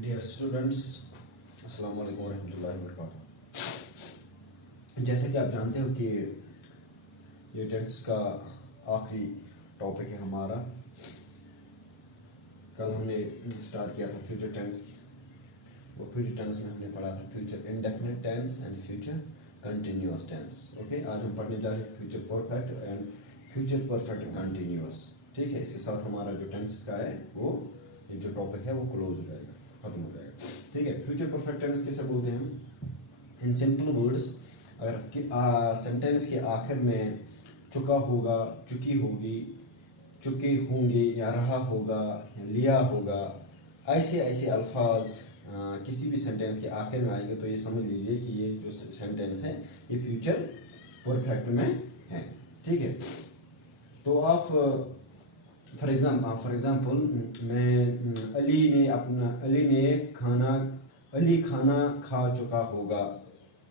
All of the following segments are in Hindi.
डियर स्टूडेंट्स, अस्सलाम वालेकुम रहमतुल्लाहि व बरकातहू। जैसे कि आप जानते हो कि ये टेंस का आखिरी टॉपिक है हमारा। कल हमने स्टार्ट किया था फ्यूचर टेंस। वो फ्यूचर टेंस में हमने पढ़ा था future indefinite tense and future continuous tense. Okay, आज हम पढ़ने जा रहे हैं future perfect and future perfect continuous. ठीक है, इसके साथ हमारा जो टेंस का है वो ये जो टॉपिक है वो क्लोज हो जाएगा, खत्म हो जाएगा। ठीक है, फ्यूचर परफेक्ट टेंस किसे बोलते हैं हम? इन सिंपल वर्ड्स, अगर सेंटेंस के आखिर में चुका होगा, चुकी होगी, चुके होंगे या रहा होगा या लिया होगा, ऐसे ऐसे अल्फाज किसी भी सेंटेंस के आखिर में आएंगे तो ये समझ लीजिए कि ये जो सेंटेंस है ये फ्यूचर परफेक्ट में है। ठीक है, तो आप फॉर एग्जांपल मैं अली खाना खा चुका होगा।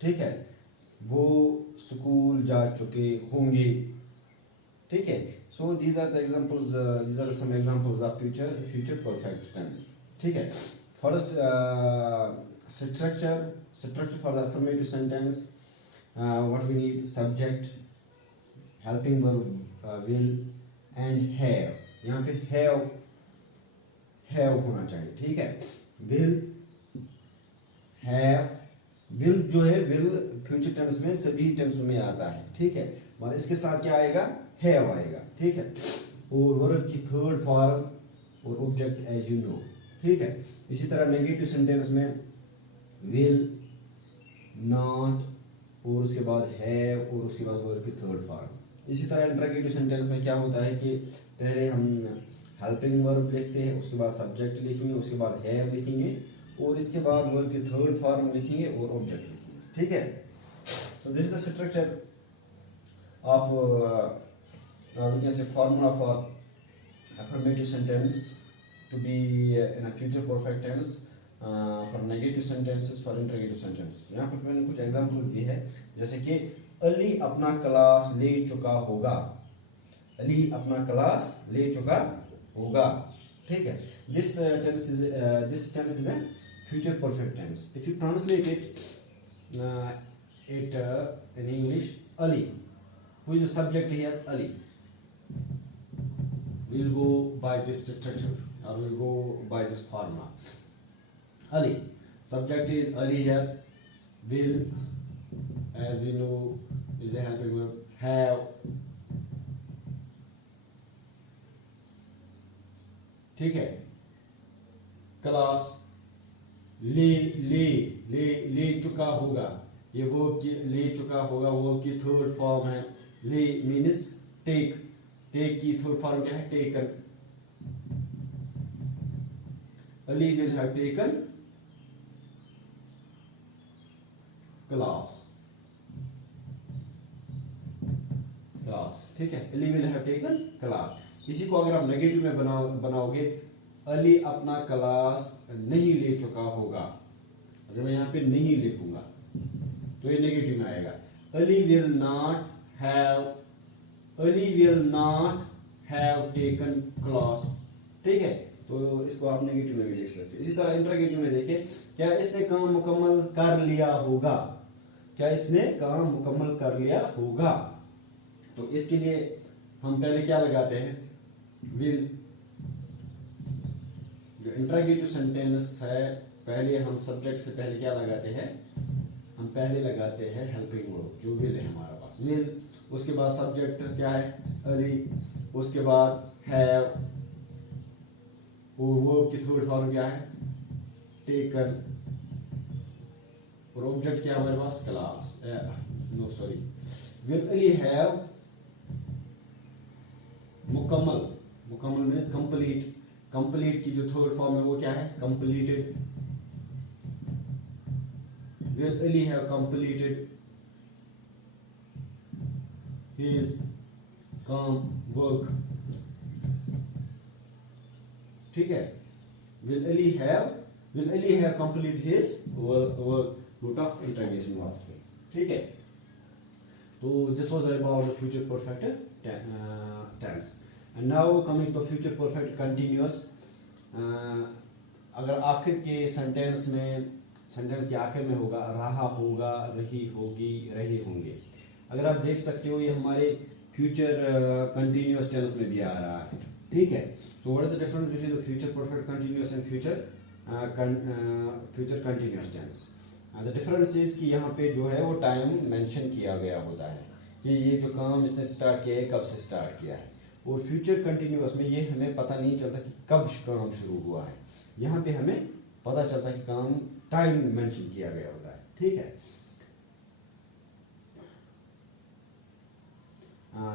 ठीक है, वो स्कूल जा चुके होंगे। ठीक है, so these are some examples of future perfect tense. ठीक है, first structure for the affirmative sentence, what we need: subject, helping verb, will and have. यहाँ पे हैव होना चाहिए। ठीक है, विल, हैव। विल जो है, विल फ्यूचर टेंस में सभी टेंसों में आता है। ठीक है, और इसके साथ क्या आएगा? हैव आएगा। ठीक है, और वर्ब की थर्ड फॉर्म और ऑब्जेक्ट एज यू नो। ठीक है, इसी तरह नेगेटिव सेंटेंस में विल, नॉट, और उसके बाद हैव, और उसके बाद वर्ब की थर्ड फॉर्म। इसी तरह इंटरोगेटिव सेंटेंस में क्या होता है कि पहले हम हेल्पिंग वर्ब लिखते हैं, उसके बाद सब्जेक्ट लिखेंगे, उसके बाद हैव लिखेंगे, और इसके बाद वर्ब की थर्ड फॉर्म लिखेंगे और ऑब्जेक्ट लिखेंगे। ठीक है, so this is the structure of we can say formula for affirmative sentence to be in a future perfect tense, for negative sentences, for interrogative sentences. यहाँ पर मैंने कुछ एग्जांपल्स दी है, जैसे कि अली अपना क्लास ले चुका होगा। अली अपना क्लास ले चुका होगा। ठीक है, this tense is a future perfect tense. If you translate it in English, Ali, who is the subject here? Ali. We'll go by this structure, or we'll go by this formula. Ali, subject is Ali here. Will, as we know, is a helping verb. Have, ठीक है, क्लास, ले चुका होगा। ये वर्ब की ले चुका होगा, वर्ब की थर्ड फॉर्म है। ले मीन्स टेक, टेक की थर्ड फॉर्म क्या है? Taken. Ali will have taken class. ठीक है, Ali will have taken class. इसी को अगर आप नेगेटिव में बनाओगे, अली अपना क्लास नहीं ले चुका होगा। अगर मैं यहाँ पे नहीं लिखूंगा तो ये नेगेटिव में आएगा। Ali will not have taken class. ठीक है, तो इसको आप नेगेटिव में भी लिख सकते हैं। इसी तरह इंटरोगेटिव में देखिए, क्या इसने काम मुकम्मल कर लिया होगा? क्या इसने काम मुकम्मल कर लिया होगा? तो इसके लिए हम पहले क्या लगाते हैं? विल। जो इंटरोगेटिव सेंटेंस है, पहले हम सब्जेक्ट से पहले क्या लगाते हैं? हम पहले लगाते हैं हेल्पिंग वर्ब, जो विल है हमारा पास, विल। उसके बाद सब्जेक्ट क्या है? अली। उसके बाद हैव, और वर्ब की थर्ड फॉर्म क्या है? टेकन। और ऑब्जेक्ट क्या है हमारे पास? Class. No sorry, will Ali have मुकम्मल मीन्स कंप्लीट। कंप्लीट की जो थर्ड फॉर्म है वो क्या है? Completed. Will Ali have completed his काम वर्क। ठीक है, will Ali have complete his work, root of interrogation mark. ठीक है, तो this was about the future perfect tense. And now coming to future perfect continuous, अगर आखिर के सेंटेंस में, सेंटेंस के आखिर में होगा रहा होगा, रही होगी, रहे होंगे। अगर आप देख सकते हो ये हमारे फ्यूचर कंटिन्यूअस टेंस में भी आ रहा है, ठीक है। So what is the difference between the future perfect continuous and future continuous tense? The difference is कि यहाँ पे जो है वो टाइम मेंशन किया गया होता है कि ये जो काम इसने स्टार्ट किया है कब से स्टार्ट किया है, और फ्यूचर कंटिन्यूअस में ये हमें पता नहीं चलता कि कब काम शुरू हुआ है। यहाँ पे हमें पता चलता है कि काम टाइम मेंशन किया गया होता है, ठीक है।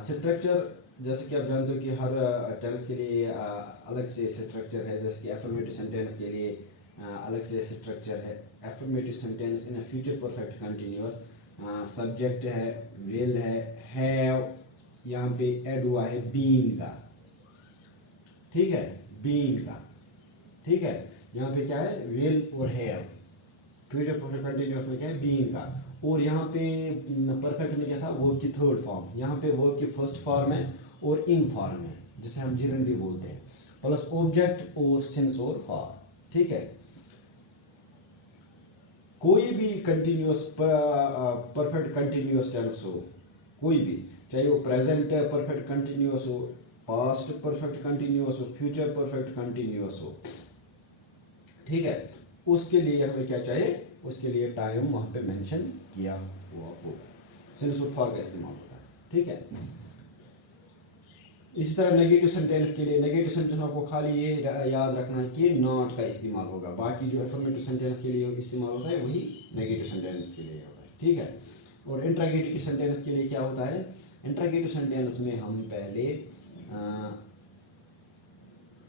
स्ट्रक्चर जैसे कि आप जानते हो कि हर टेंस के लिए अलग से स्ट्रक्चर है। जैसे कि एफर्मेटिव सेंटेंस के लिए अलग से स्ट्रक्चर है। Affirmative sentence in future perfect continuous, subject है, विल है, हैव, यहाँ पे ऐड हुआ है बीन का, ठीक है, बीन का, ठीक है। यहाँ पे क्या है, विल और हैव। फ्यूचर परफेक्ट कंटिन्यूअस में क्या है, बीन का। और यहाँ पे परफेक्ट में क्या था, वर्ब की थर्ड फॉर्म। यहाँ पे वर्ब की फर्स्ट फॉर्म है और इन फॉर्म है, जिसे हम जिरन भी बोलते हैं, प्लस ऑब्जेक्ट और सिंस और फॉर, ठीक है। कोई भी कंटिन्यूअस परफेक्ट कंटिन्यूअस टेंस हो, कोई भी, चाहे वो प्रेजेंट परफेक्ट कंटिन्यूअस हो, पास्ट परफेक्ट कंटिन्यूअस हो, फ्यूचर परफेक्ट कंटिन्यूअस हो, ठीक है, उसके लिए हमें क्या चाहिए, उसके लिए टाइम वहां पे मेंशन किया हुआ हो, सिंस और फॉर का इस्तेमाल होता है, ठीक है। इसी तरह नेगेटिव सेंटेंस के लिए, नेगेटिव सेंटेंस में आपको खाली ये याद रखना है कि नॉट का इस्तेमाल होगा। बाकी जो एफर्मेटिव सेंटेंस के लिए इस्तेमाल होता है वही नेगेटिव सेंटेंस के लिए होता है, ठीक है। और इंट्रोगेटिव सेंटेंस के लिए क्या होता है, इंट्रोगेटिव सेंटेंस में हम पहले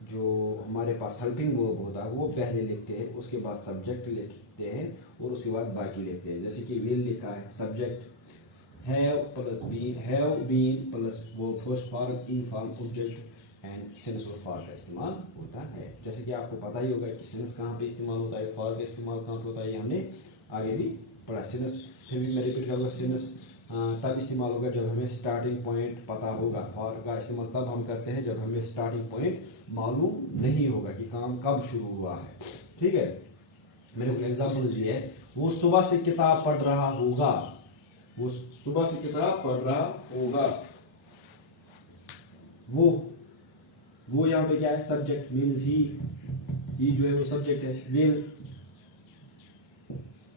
जो हमारे पास हेल्पिंग वर्ब होता है वो पहले लिखते हैं, उसके बाद सब्जेक्ट लिखते हैं और उसके बाद बाकी लिखते हैं। जैसे कि विल लिखा है, subject have plus been, have been plus verb first form, in form, object and since और for का इस्तेमाल होता है। जैसे कि आपको पता ही होगा कि since कहाँ पे इस्तेमाल होता है, for का इस्तेमाल कहाँ पे होता है, ये हमने आगे भी पढ़ा। since फिर भी मैं रिपीट करूँगा, since तब इस्तेमाल होगा जब हमें स्टार्टिंग पॉइंट पता होगा। for का इस्तेमाल तब हम करते हैं जब हमें स्टार्टिंग पॉइंट मालूम नहीं होगा कि काम कब शुरू हुआ है, ठीक है। मेरे को एग्जाम्पल दिए है, वो सुबह से किताब पढ़ रहा होगा, वो सुबह से किताब पढ़ रहा होगा। वो यहाँ पे क्या है, सब्जेक्ट मीन्स ही जो है वो सब्जेक्ट है। विल,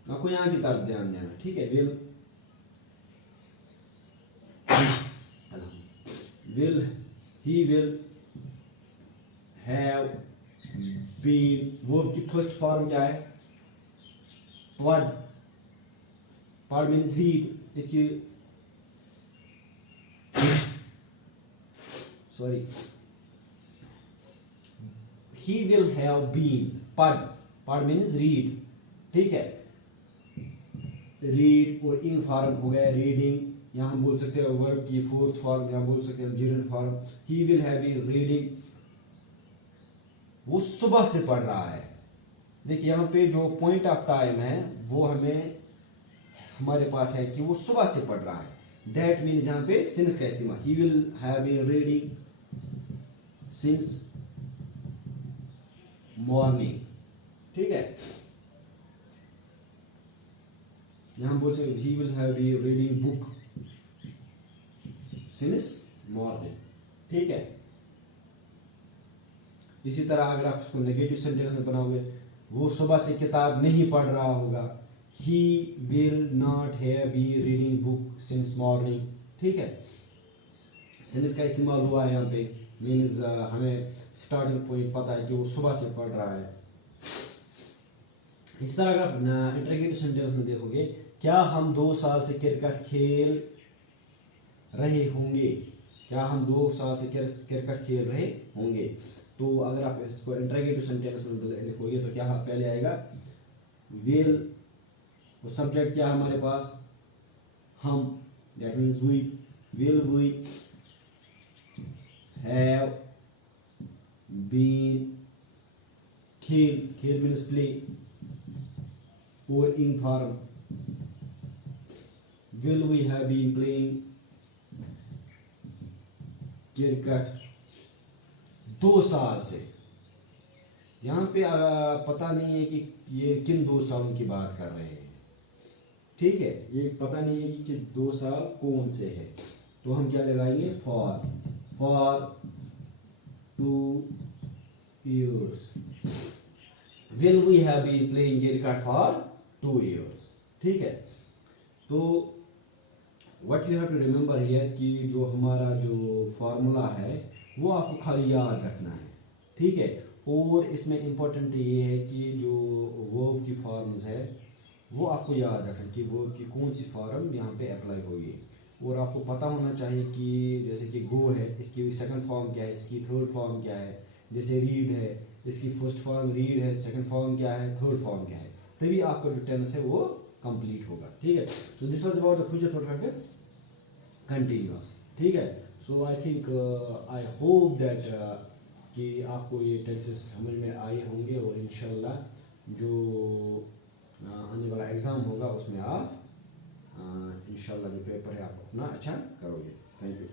आपको यहाँ की तरफ ध्यान देना, ठीक है। Will, he will have been, वो की फर्स्ट फॉर्म क्या है, पढ़, पढ़ मीन्स रीड, इसकी sorry, he will have been, पढ़, पढ़ मीन्स रीड, ठीक है। रीड और इन फॉर्म हो गया रीडिंग, यहां हम बोल सकते हैं वर्ब की फोर्थ फॉर्म, यहां बोल सकते हैं जिरन form. He will have been reading, वो सुबह से पढ़ रहा है। देखिए यहाँ पे जो पॉइंट ऑफ टाइम है वो हमें हमारे पास है कि वो सुबह से पढ़ रहा है। दैट मीन्स यहाँ पे सिंस का इस्तेमाल, he will have been reading since morning, ठीक है। यहां बोल सकते he will have been reading book since morning, ठीक है। इसी तरह अगर आप इसको नेगेटिव सेंटेंस में बनाओगे, वो सुबह से किताब नहीं पढ़ रहा होगा, he will not have be reading book since morning, ठीक है। since का इस्तेमाल हुआ है यहाँ पे, मीन्स हमें स्टार्टिंग पॉइंट पता है कि वो सुबह से पढ़ रहा है। इस तरह अगर आप इंट्रोगेटिव सेंटेंस में देखोगे, क्या हम 2 साल से क्रिकेट खेल रहे होंगे, क्या हम 2 साल से क्रिकेट खेल रहे होंगे। तो अगर आप इसको इंट्रोगेटिव सेंटेंस में लिखोगे तो क्या पहले आएगा, विल, वो सब्जेक्ट क्या है हमारे पास, हम, that means we, will we have been, खेल, खेल मीन्स प्ले, और इन form, will we have been playing cricket 2 साल से। यहाँ पे पता नहीं है कि ये किन 2 सालों की बात कर रहे हैं, ठीक है, ये पता नहीं है कि 2 साल कौन से है, तो हम क्या लगाएंगे, for 2 years will we have been playing cricket for 2 years, ठीक है। तो what you have to remember here कि जो हमारा जो फार्मूला है वो आपको खाली याद रखना है, ठीक है। और इसमें इम्पोर्टेंट ये है कि जो वर्ब की फॉर्म्स है वो आपको याद रखना कि वर्ब की कौन सी फॉर्म यहाँ पे अप्लाई होगी, और आपको पता होना चाहिए कि जैसे कि गो है, इसकी सेकंड फॉर्म क्या है, इसकी थर्ड फॉर्म क्या है। जैसे रीड है, इसकी फर्स्ट फॉर्म रीड है, सेकंड फॉर्म क्या है, थर्ड फॉर्म क्या है, तभी आपका जो टेंस है वो कंप्लीट होगा, ठीक है। So this was about the future perfect continuous, ठीक है। So I think I hope that कि आपको ये टेंसेस समझ में आए होंगे, और इंशाल्लाह जो आने वाला एग्ज़ाम होगा उसमें आप इंशाल्लाह जो पेपर है आप अपना अच्छा करोगे। Thank you.